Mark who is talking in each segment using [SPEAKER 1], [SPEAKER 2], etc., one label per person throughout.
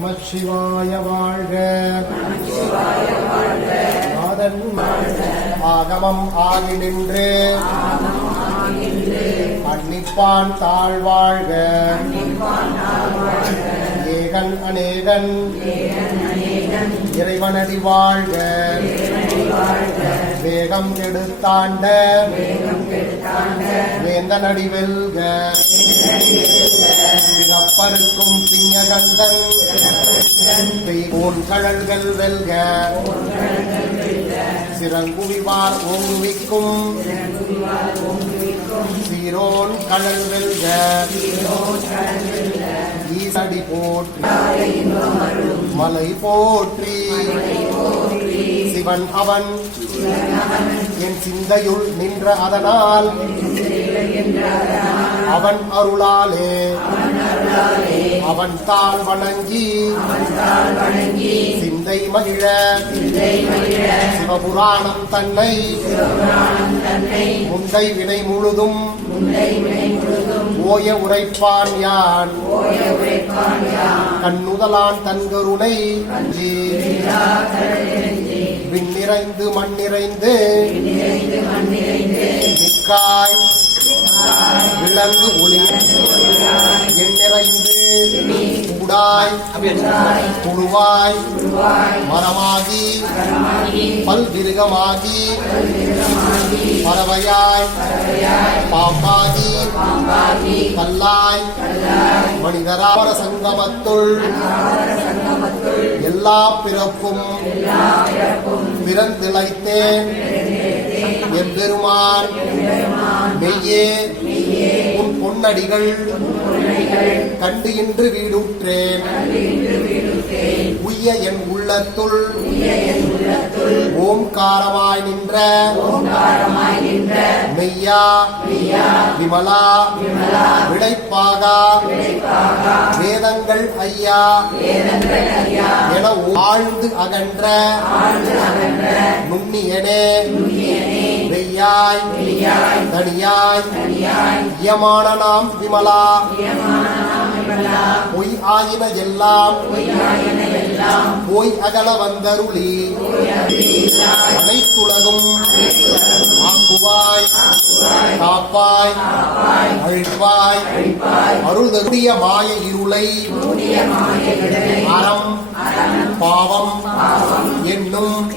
[SPEAKER 1] நமச்சிவாய வாழ்க. நாதன் ஆகமம் ஆகி நின்று அன்னிப்பான் தாழ்வாழ்க. ஏகன் அநேகன் இறைவனடி வாழ்க. வேகம் எடுத்தாண்ட வேந்தனடி வெல்க பிறப்பருக்கும் சிங்ககந்தன். போன் கழல்கள் வெல்க. சிறங்குவிவார் ஓங்குவிக்கும். சீரோன் கடல் வெல்க. ஈசடி போற்றி. மலை போற்றி. சிவன் அவன். என் சிந்தையுள் நின்ற அதனால் அவன் அருளாலே. அவன் தாழ் வணங்கி சிந்தை மகிழ. சிவபுராணம் தன்னை முந்தை வினை முழுதும் ஓய உரைப்பான் யான். கண்ணுதலான் தன்கருணை. விண்ணிறைந்து மண்ணிறைந்து. மிக்காய் விளங்கு ஒளி. எண்ணிறைந்து கூடாய். புழுவாய் மரமாகி. பல்விருகமாகி. பறவையாய். பாம்பாகி. கல்லாய் மனிதராவர சங்கமத்துள். எல்லா பிறப்பும் பிறந்திழைத்தேன். எம்பெருமான் மெய்யே உன் பொன்னடிகள் கண்டு இன்று வீடுற்றேன். உய்ய என் உள்ளத்துள் ஓம்காரமாய் நின்ற மெய்யா விமலா விடைப்பாகா வேதங்கள் ஐயா. என ஆழ்ந்து அகன்ற நுண்ணியனே. வெய்யாய். தனியாய். இயமான நாம் விமலா. பொய் ஆயின எல்லாம். போய் அகல வந்தருளி. அனைத்துலகும் ஆக்குவாய். காப்பாய். அழிப்பாய். அருள் தருடைய மாய இருளை. அறம் பாவம் என்னும்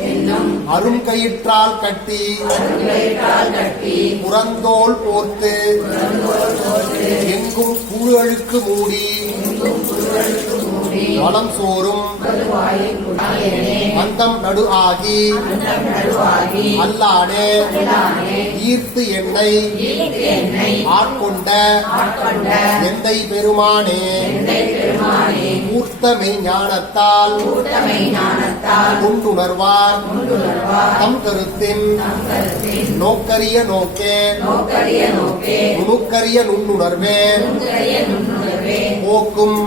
[SPEAKER 1] அருங்கயிற்றால் கட்டி புறந்தோல் போர்த்து எங்கும் புழு அழுக்கு மூடி. மனம் சோறும் அந்தம் நடு ஆகி அல்லாடே ஈர்த்து என்னை ஆட்கொண்ட எந்தை பெருமானே மூர்த்தமை ஞானத்தால் கொண்டுணர்வார் தம் கருத்தின் நோக்கரிய நோக்கே நுணுக்கரிய நுண்ணுணர்வே. போக்கும்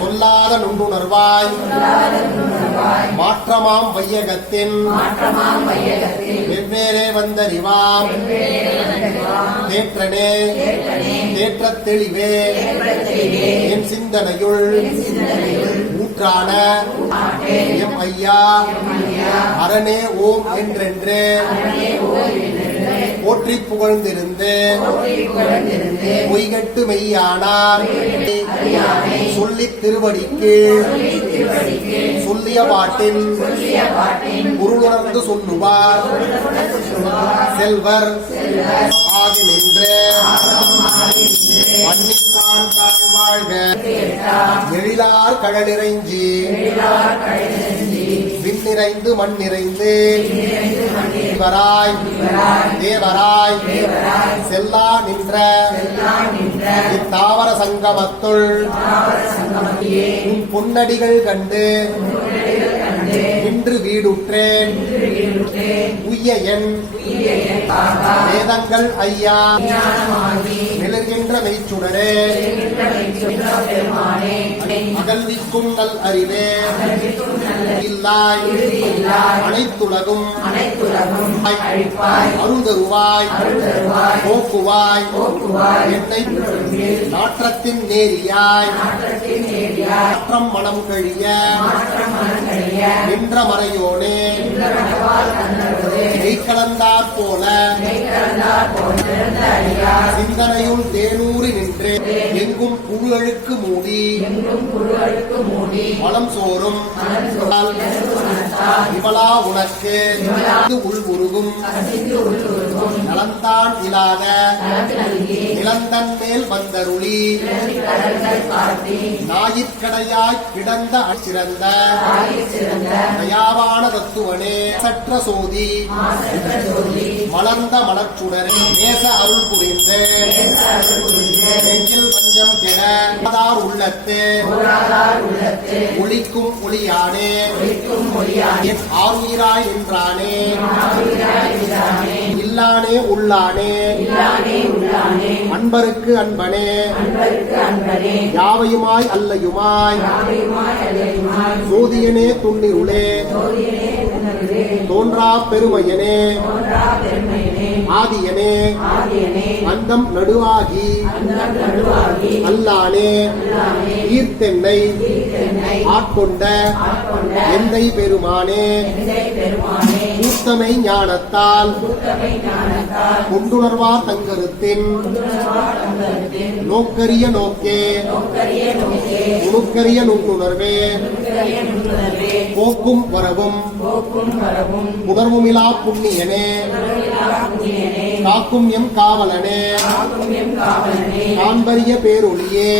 [SPEAKER 1] சொல்லாத நுண்டுணர்வாய் மாற்றமாம் வையகத்தின் வெவ்வேறே வந்தறிவாம் தேற்றனே தேற்றத் தெளிவே என் சிந்தனையுள் ஊற்றான எம் ஐயா அரணே ஓம் என்றென்று போற்றி புகழ்ந்திருந்து பொய்கட்டு மெய்யானார். சொல்லித் திருவடிக்கு. சொல்லிய பாட்டின். பொருளுணர்ந்து சொல்லுவார். செல்வர். ஆகி நின்று. மன்னிப்பான் தாழ்வாழ்க. எழிலார் கடலிறைஞ்சி விண்ணிறைந்து மண் நிறைந்து. வராய் தேவராய். செல்லா நின்ற. இத்தாவர சங்கமத்துள். உன் பொன்னடிகள் கண்டு. இன்று வீடுற்றேன். உய்ய என். வேதங்கள் ஐயா. மிளர்கின்ற மெய்ச்சுடரே. அகல்விக்கும் நல் அறிவே. இல்லாய். அனைத்துலகும். அருள்தருவாய் போக்குவாய். என்னை நாற்றத்தின் நேரியாய். நாற்றம் மனம் கழிய. நின்ற மறையோனே. கலந்தார் போல சிந்தனையுள் தேனூறு நின்று. எங்கும் புழு அழுக்கு மூடி. மலம் சோறும். இவளா உனக்கு. உள் உருகும். நலந்தான் இல்லாத இளந்தன் மேல் வந்தருளி. ஞாயிற்கடையாய் கிடந்த சிறந்த. தயாவான தத்துவனே சற்ற சோதி. மலர்ந்த மலர்ச்சுடரே நேச அருள் புரிந்து. நெஞ்சில் பஞ்சம் கெட உள்ளத்து. ஒளிக்கும் ஒளியானே. என் ஆருயிராய் இல்லானே உள்ளானே. அன்பருக்கு அன்பனே. யாவையுமாய் அல்லையுமாய். சோதியனே துண்ணிருளே தோன்றா பெருமையனே. ஆதியனே. அந்தம் நடுவாகி. அல்லானே. ஈர்த்தென்னை. ஆட்கொண்ட. எந்தை பெருமானே கூத்தமை ஞானத்தால் கொண்டுணர்வா தங்கருத்தின். நோக்கரிய நோக்கே நுணுக்கரிய நுண்ணுணர்வே போக்கும் வரவும் புணர்வுமிலா புண்ணியனே காக்கும் எம் காவலனே காண்பரிய பேரொளியே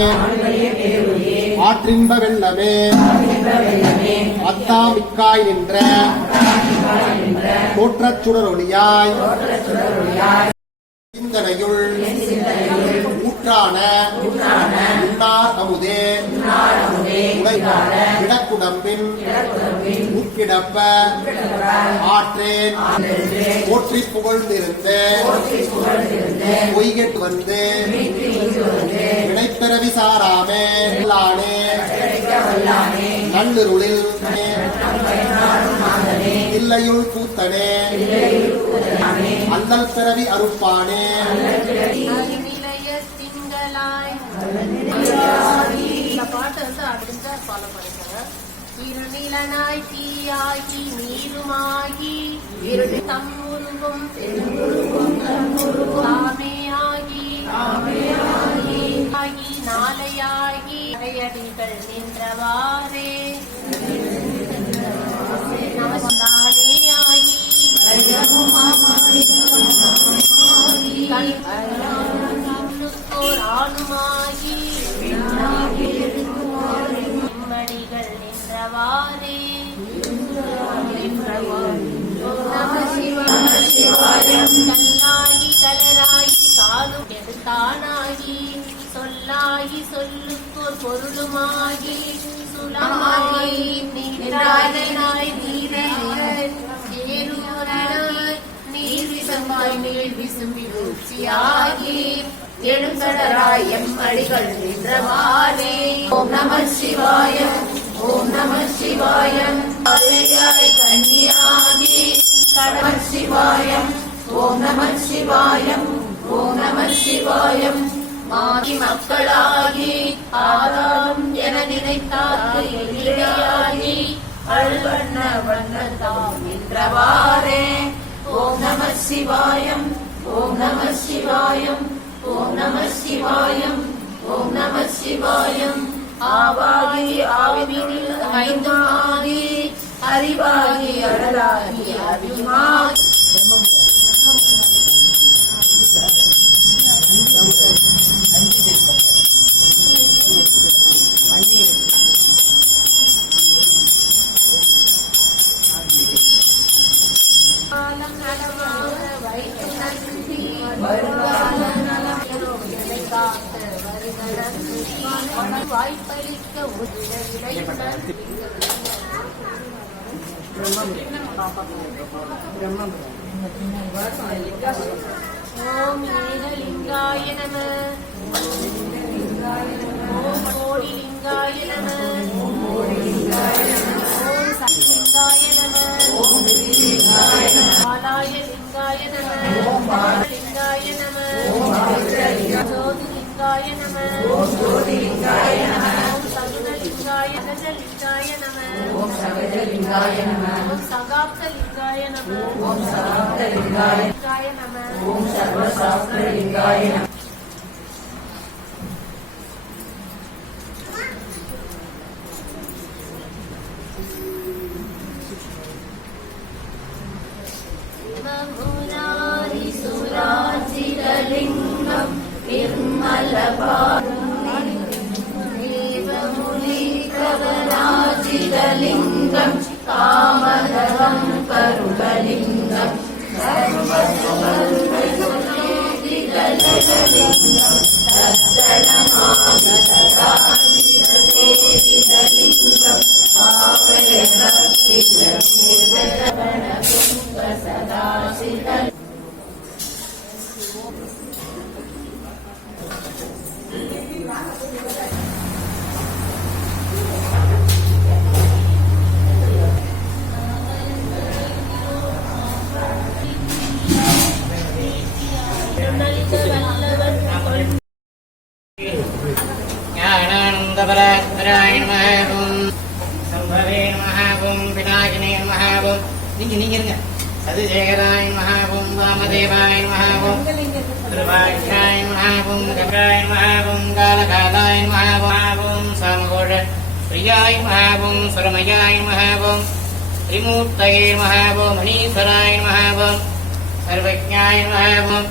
[SPEAKER 1] ஆற்றின்ப வெள்ளமே அத்தா மிக்காய் நின்ற தோற்றச் சுடரொளியாய் சிந்தனையுள் ஊற்றான உண்ணார் அமுதே உலை இடக்குடம்பின் உட்கிடப்ப ஆற்றேன். போற்றி புகழ்ந்திருந்து. பொய்கெட்டு வந்து. வினைப்பிறவி சாராமே. வல்லானே. நல்லிருளில் இல்லையுள் கூத்தனே. அல்லல் பிறவி அறுப்பானே.
[SPEAKER 2] அருநிலைய பாட்டு வந்து அடுத்த ஃபாலோ பண்ணிக்கோங்க. இருநிலனாய் தீயாகி நீருமாகி இருடு தம்முருகும் தாமேயாகி ஆகி நாளையாகி அடையடிகள் நின்றவாறே. தானாகி சொல்லாகி சொல்லுக்கோர் பொருளுமாகி சுலமாகி நீராயனாய் நீரையர் நீர் விசமாய் நீள் விசும்பி ஊர்ச்சியாகி எழுங்கடராய் எம் அடிகள் நின்றவாறே. ஓம் நம சிவாயம் ஓம் நம சிவாயம் அவையாய் கன்னியாகி நம சிவாயம் ஓம் நம சிவாயம் ஓம் நம சிவாயம் மாகி மக்களாகி ஆதாரம் என நினைத்தாக்கு எதிரியாகி வண்ண தாம் என்றவாறே ஓம் நம சிவாயம் ஓம் நம சிவாயம் ஓம் நம சிவாயம் ஓம் நம சிவாயம் ஆவாகி ஆவியுள் ஐந்தாகி அறிவாகி அடலாகி அபிமாகி ஓம் ஏகலிங்காய நம. ஓம் கோடி லிங்காய நம. ஓம் சகஜலிங்காய நம. ஓம் சகாப்தலிங்காய நம. ஓம் சகாப்தலிங்காய நம. ஓம் சர்வசாஸ்திரலிங்காய நம.
[SPEAKER 3] நீங்க நீங்க இருங்க சதுசேகராய நமः ஓம் வாமதேவாய நமः ஓம் திருவாட்சாய நமः ஓம் கபிராய நமः ஓம் காலகாலாய நமः ஓம் சாமகோஷ பிரியாய நமः ஓம் சுரமயாய நமः ஓம் திரிமூர்த்தயே நமः ஓம் மணீஸ்வராய நமः ஓம் சர்வஜாய நமः ஓம்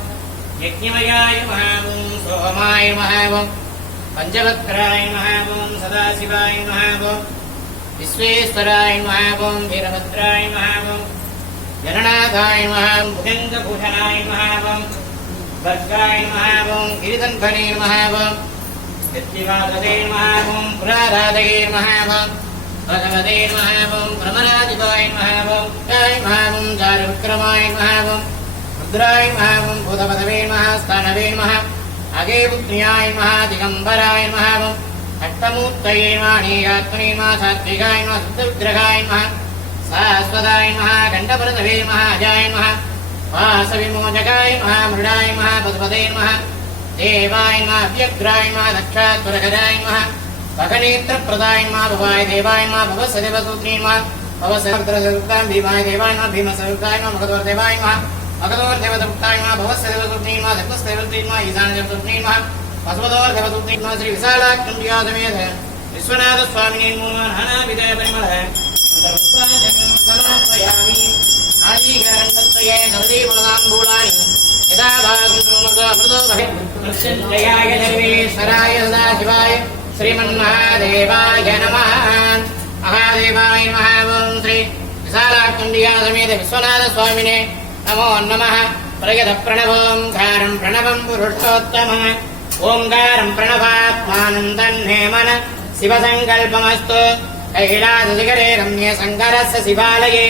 [SPEAKER 3] यज्ञमयाय महावं सोमाय महावं पञ्चवक्राय महावं सदाशिवाय महावं విశ్వేశ్వరాయ మహాభం వీరభద్రాయ మహాభం జననాథాయ మహాం భుజంగభూషణాయ మహాభం భర్గాయ మహాభం గిరిదంధనే మహాభం శక్తివాదే మహాభం పురారాధగే మహాభం భగవదే మహాభం భ్రమరాజిపాయ మహాభం గాయ మహాభం దారువిక్రమాయ మహాభం రుద్రాయ మహాభం భూతపదవే మహాస్థానవే మహా అగే పుణ్యాయ మహా దిగంబరాయ మహాభం माणीयात्मने मा सात्विकाय नमः सिद्धविग्रहाय नमः शाश्वताय नमः गण्डपरतवे महाजाय नमः वासविमोचकाय महामृडाय महापदपदे नमः देवाय नमः अव्यग्राय नमः दक्षात्वरकराय नमः भगनेत्रप्रदाय नमः भवाय देवाय नमः भवसदेवसूत्रे नमः भवसहस्रसयुक्तां भीमाय देवाय नमः भीमसयुक्ताय नमः भगवद्देवाय नमः भगवद्देवदुक्ताय नमः भवस्यदेवसूत्रे नमः धर्मस्देवसूत्रे नमः ईशानदेवसूत्रे नमः వసుమతో సరస్వతి శ్రీ విశాలాఖ్యాసమేధ విశ్వనాథ స్వామిని మోహన విజయ పరిమళ శ్రీమన్మహాదేవాయ నమ. మహాదేవాయ మహావం శ్రీ విశాలాకుండియా సమేత విశ్వనాథ స్వామినే నమో నమ. ప్రయత ప్రణవం కారం ప్రణవం పురుషోత్తమ. ఓంకారం ప్రణవాత్మానం తన్నేమన శివ సంకల్పమస్తు కైలాస శిఖరే రమ్య శంకరస్య శివాలయే.